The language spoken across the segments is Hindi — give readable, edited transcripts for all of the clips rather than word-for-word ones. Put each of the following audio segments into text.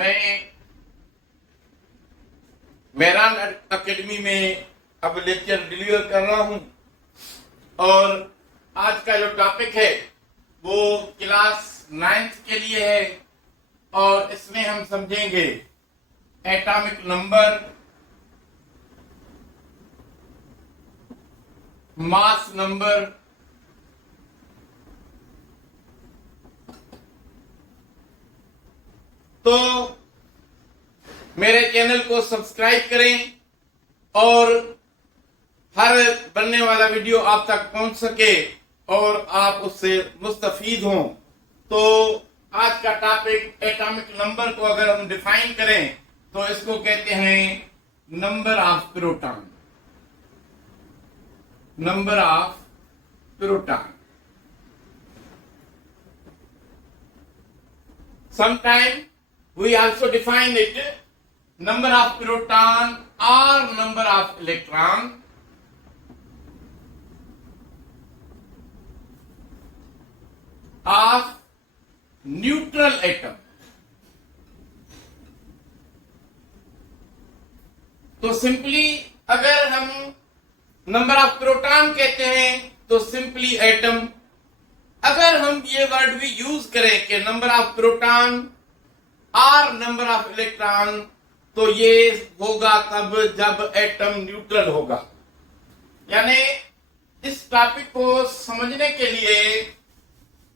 मैं मेरान अकेडमी में अब लेक्चर डिलीवर कर रहा हूं और आज का जो टॉपिक है वो क्लास 9th के लिए है और इसमें हम समझेंगे एटॉमिक नंबर, मास नंबर, तो मेरे चैनल को सब्सक्राइब करें और हर बनने वाला वीडियो आप तक पहुंच सके और आप उससे मुस्तफीद हों। तो आज का टॉपिक एटॉमिक नंबर को अगर हम डिफाइन करें तो इसको कहते हैं number of proton. Number of proton. Sometimes we also define it number of proton or number of electron of neutral atom. तो सिंपली अगर हम नंबर ऑफ प्रोटॉन कहते हैं तो सिंपली एटम। अगर हम ये वर्ड भी यूज करें कि नंबर ऑफ प्रोटॉन और नंबर ऑफ इलेक्ट्रॉन, तो ये होगा तब जब एटम न्यूट्रल होगा। यानी इस टॉपिक को समझने के लिए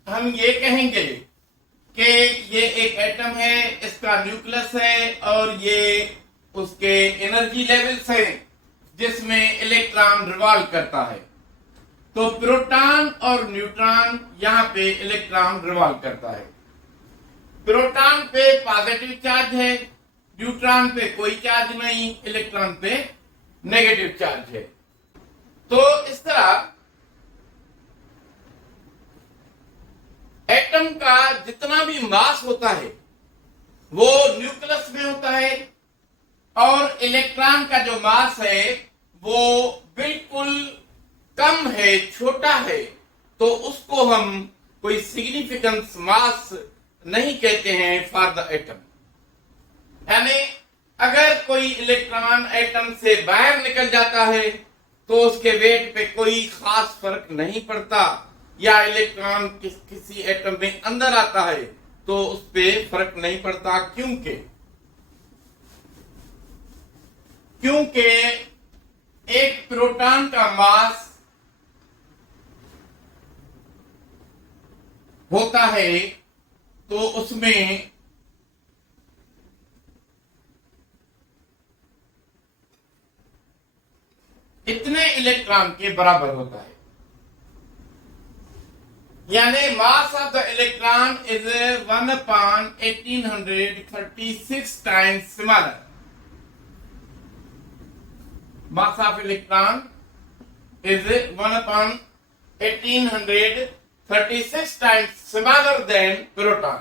हम ये कहेंगे कि ये एक एटम है, इसका न्यूक्लियस है और ये उसके एनर्जी लेवल्स हैं जिसमें इलेक्ट्रॉन रिवॉल्व करता है। तो प्रोटॉन और न्यूट्रॉन, यहाँ पे इलेक्ट्रॉन रिवॉल्व करता है। प्रोटॉन पे पॉजिटिव चार्ज है, न्यूट्रॉन पे कोई चार्ज नहीं, इलेक्ट्रॉन पे नेगेटिव चार्ज है। तो इस तरह एटम का जितना भी मास होता है वो न्यूक्लियस में होता है और इलेक्ट्रॉन का जो मास है वो बिल्कुल कम है, छोटा है, तो उसको हम कोई सिग्निफिकेंस मास नहीं कहते हैं फॉर द एटम। यानी अगर कोई इलेक्ट्रॉन एटम से बाहर निकल जाता है तो उसके वेट पे कोई खास फर्क नहीं पड़ता, या इलेक्ट्रॉन किसी एटम में अंदर आता है तो उस पे फर्क नहीं पड़ता। क्योंकि एक प्रोटॉन का मास होता है तो उसमें इतने इलेक्ट्रॉन के बराबर होता है। यानी mass of the electron is 1/1836 times smaller. Mass of electron is 1/1836 times smaller than proton.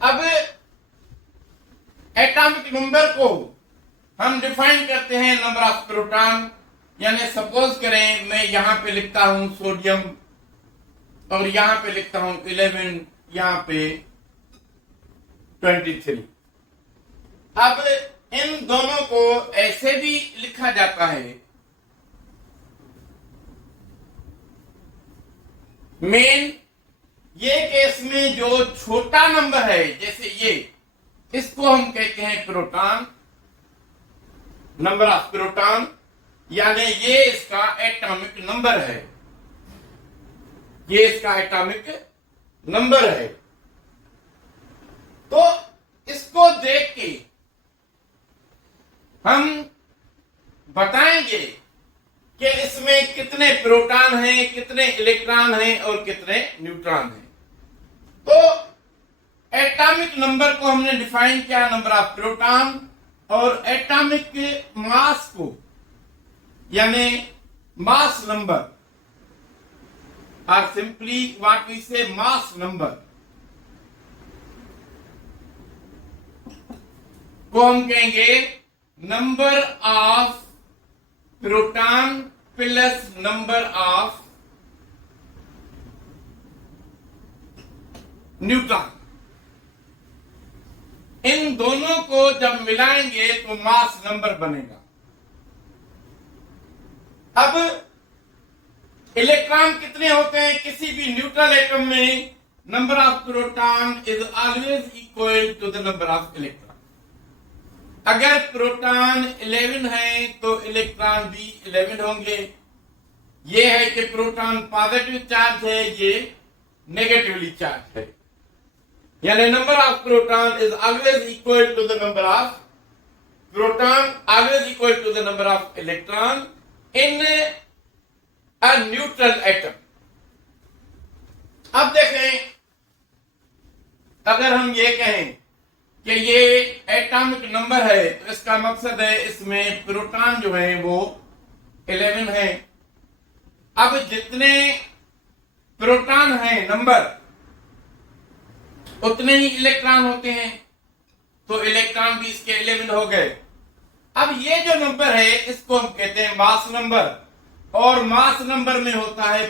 अब एटॉमिक नंबर को हम डिफाइन करते हैं नंबर ऑफ प्रोटॉन। यानी सपोज करें मैं यहां पे लिखता हूं सोडियम और यहां पे लिखता हूं 11, यहां पे 23। अब इन दोनों को ऐसे भी लिखा जाता है। मेन ये केस में जो छोटा नंबर है, जैसे ये, इसको हम कहते हैं प्रोटॉन, नंबर ऑफ प्रोटॉन। यानी ये इसका एटॉमिक नंबर है, ये इसका एटॉमिक नंबर है। तो इसको देख के हम बताएंगे कि इसमें कितने प्रोटॉन हैं, कितने इलेक्ट्रॉन हैं और कितने न्यूट्रॉन हैं। तो एटॉमिक नंबर को हमने डिफाइन किया नंबर ऑफ प्रोटॉन, और एटॉमिक मास को यानी मास नंबर और simply what we say mass number को हम कहेंगे number of proton plus number of neutron. इन दोनों को जब मिलाएंगे तो मास नंबर बनेगा। अब इलेक्ट्रॉन कितने होते हैं किसी भी न्यूट्रल एटम में? Number of proton is always equal to the number of electron. अगर प्रोटॉन 11 है तो इलेक्ट्रॉन भी 11 होंगे। ये है कि प्रोटॉन पॉजिटिव चार्ज है, ये नेगेटिवली चार्ज है, यानी number of proton is always equal to the number of proton always equal to the number of electron in a neutral atom. अब देखें, अगर हम ये कहें कि ये एटॉमिक नंबर है तो इसका मकसद है इसमें प्रोटॉन जो है वो 11 है। अब जितने प्रोटॉन है नंबर, उतने ही इलेक्ट्रॉन होते हैं, तो इलेक्ट्रॉन भी इसके 11 हो गए। अब ये जो नंबर है इसको हम कहते हैं मास नंबर, और मास नंबर में होता है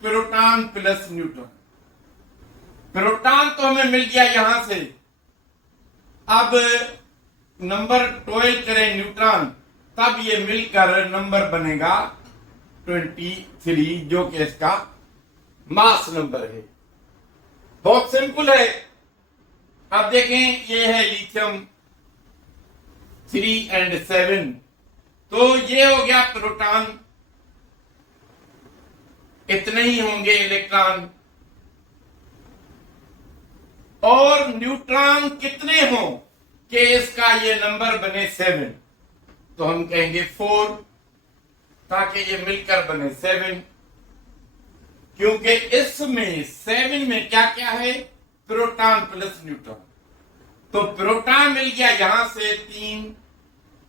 प्रोटॉन प्लस न्यूट्रॉन। प्रोटॉन तो हमें मिल गया यहां से, अब नंबर 12 करें न्यूट्रॉन, तब ये मिलकर नंबर बनेगा 23, जो कि इसका मास नंबर है। बहुत सिंपल है। अब देखें, ये है लिथियम 3 और 7, तो ये हो गया प्रोटॉन, इतने ही होंगे इलेक्ट्रॉन, और न्यूट्रॉन कितने हों कि इसका ये नंबर बने 7, तो हम कहेंगे 4, ताकि ये मिलकर बने 7, क्योंकि इसमें 7 में क्या क्या है? Proton plus neutron. तो प्रोटॉन मिल गया यहां से 3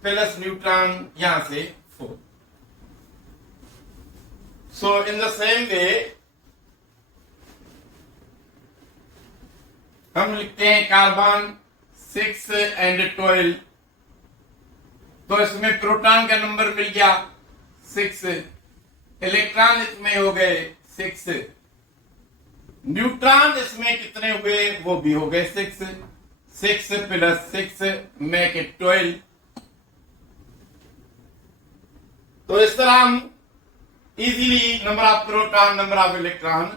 प्लस न्यूट्रॉन यहां से 4। सो इन द सेम वे हम लिखते हैं कार्बन 6 और 12, तो इसमें प्रोटॉन का नंबर मिल गया 6, इलेक्ट्रॉन इसमें हो गए 6, न्यूट्रॉन इसमें कितने हुए? वो भी हो गए 6, 6 प्लस 6 मेक इट 12। तो इस तरह हम easily number of proton, number of electron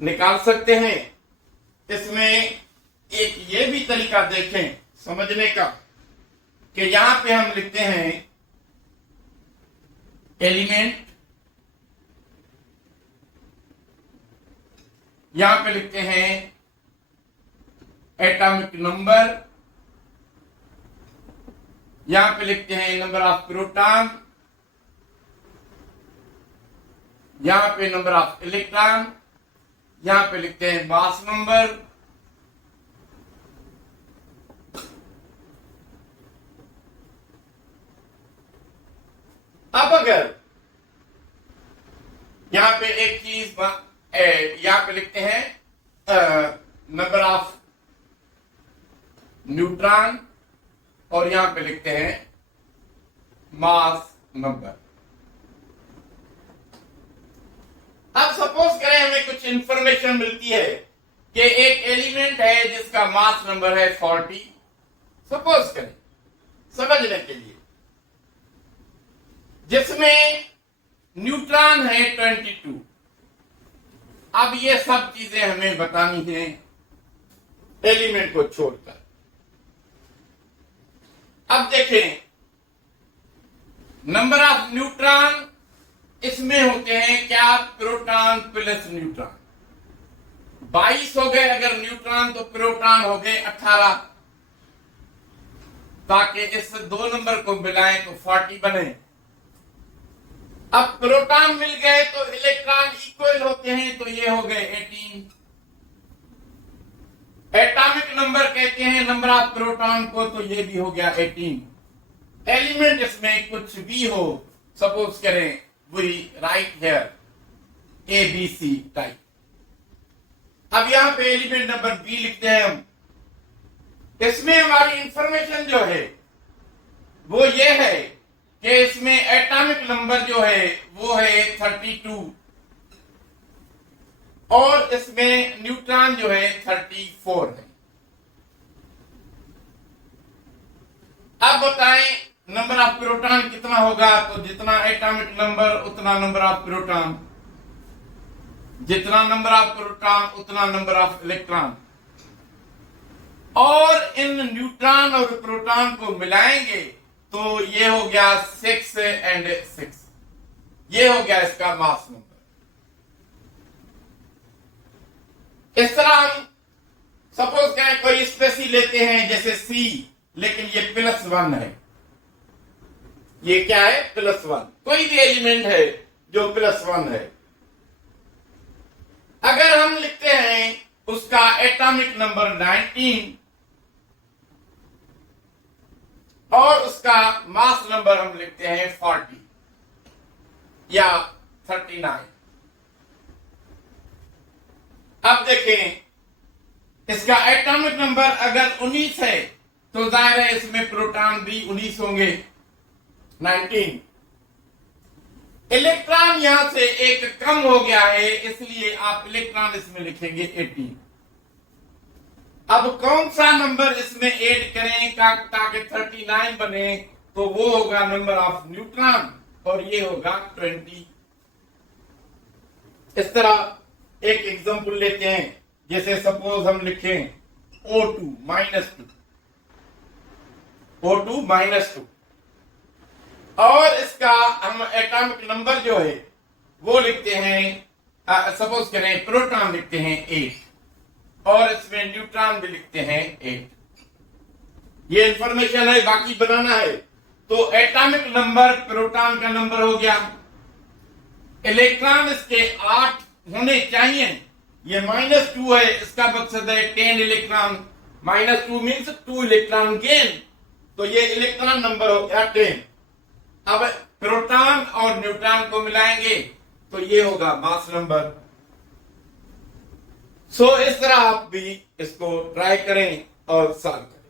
निकाल सकते हैं। इसमें एक ये भी तरीका देखें समझने का कि यहां पे हम लिखते हैं एलिमेंट, यहां पे लिखते हैं एटॉमिक नंबर, यहां पे लिखते हैं नंबर ऑफ प्रोटॉन, यहां पे नंबर ऑफ इलेक्ट्रॉन, यहां पे लिखते हैं मास नंबर, अब अगर यहां पे एक चीज यहां पे लिखते हैं नंबर ऑफ न्यूट्रॉन, और यहां पे लिखते हैं मास नंबर। अब सपोज करें हमें कुछ इंफॉर्मेशन मिलती है कि एक एलिमेंट है जिसका मास नंबर है 40, सपोज करें समझने के लिए, जिसमें न्यूट्रॉन है 22। अब ये सब चीजें हमें बतानी है एलिमेंट को छोड़कर। अब देखें, नंबर ऑफ न्यूट्रॉन इसमें होते हैं क्या? प्रोटॉन प्लस न्यूट्रॉन, 22 हो गए अगर न्यूट्रॉन, तो प्रोटॉन हो गए 18, ताकि इस दो नंबर को मिलाएं तो 40 बने। अब प्रोटॉन मिल गए तो इलेक्ट्रॉन इक्वल होते हैं, तो ये हो गए 18। एटॉमिक नंबर कहते हैं नंबर ऑफ प्रोटॉन को, तो ये भी हो गया 18। एलिमेंट इसमें कुछ भी हो, सपोज करें we write here ABC type. अब यहां पे एलिमेंट नंबर B लिखते हैं हम। इसमें हमारी इंफॉर्मेशन जो है वो ये है कि इसमें एटॉमिक नंबर जो है वो है 32, और इसमें न्यूट्रॉन जो है 34 है। अब बताएं नंबर ऑफ प्रोटॉन कितना होगा, तो जितना एटॉमिक नंबर उतना नंबर ऑफ प्रोटॉन, जितना नंबर ऑफ प्रोटॉन उतना नंबर ऑफ इलेक्ट्रॉन, और इन न्यूट्रॉन और प्रोटॉन को मिलाएंगे तो ये हो गया 6 and 6, ये हो गया इसका मास नंबर। इस तरह हम सपोज करें कोई स्पेसी लेते हैं जैसे C, लेकिन ये +1 है, ये क्या है +1, कोई भी एलिमेंट है जो +1 है। अगर हम लिखते हैं उसका एटॉमिक नंबर 19 और उसका मास नंबर हम लिखते हैं 40 या 39। अब देखें इसका एटॉमिक नंबर अगर 19 है तो जाहिर है इसमें प्रोटॉन भी 19 होंगे, 19। इलेक्ट्रॉन यहां से एक कम हो गया है, इसलिए आप इलेक्ट्रॉन इसमें लिखेंगे 18। अब कौन सा नंबर इसमें ऐड करें ताकि 39 बने, तो वो होगा नंबर ऑफ न्यूट्रॉन और ये होगा 20। इस तरह एक एग्जांपल लेते हैं, जैसे सपोज हम लिखें O2 -2, O2 -2, और इसका हम एटॉमिक नंबर जो है वो लिखते हैं, सपोज करें प्रोटॉन लिखते हैं 8 और इसमें न्यूट्रॉन भी लिखते हैं 8। ये इंफॉर्मेशन है, बाकी बनाना है। तो एटॉमिक नंबर प्रोटॉन का नंबर हो गया, इलेक्ट्रॉन इसके 8 होने चाहिए, ये -2 है, इसका मकसद है 10 इलेक्ट्रॉन, -2 मीन्स 2 इलेक्ट्रॉन गेन, तो ये इलेक्ट्रॉन नंबर हो गया 10। अब प्रोटॉन और न्यूट्रॉन को मिलाएंगे तो ये होगा मास नंबर। सो इस तरह आप भी इसको ट्राई करें और सॉल्व करें।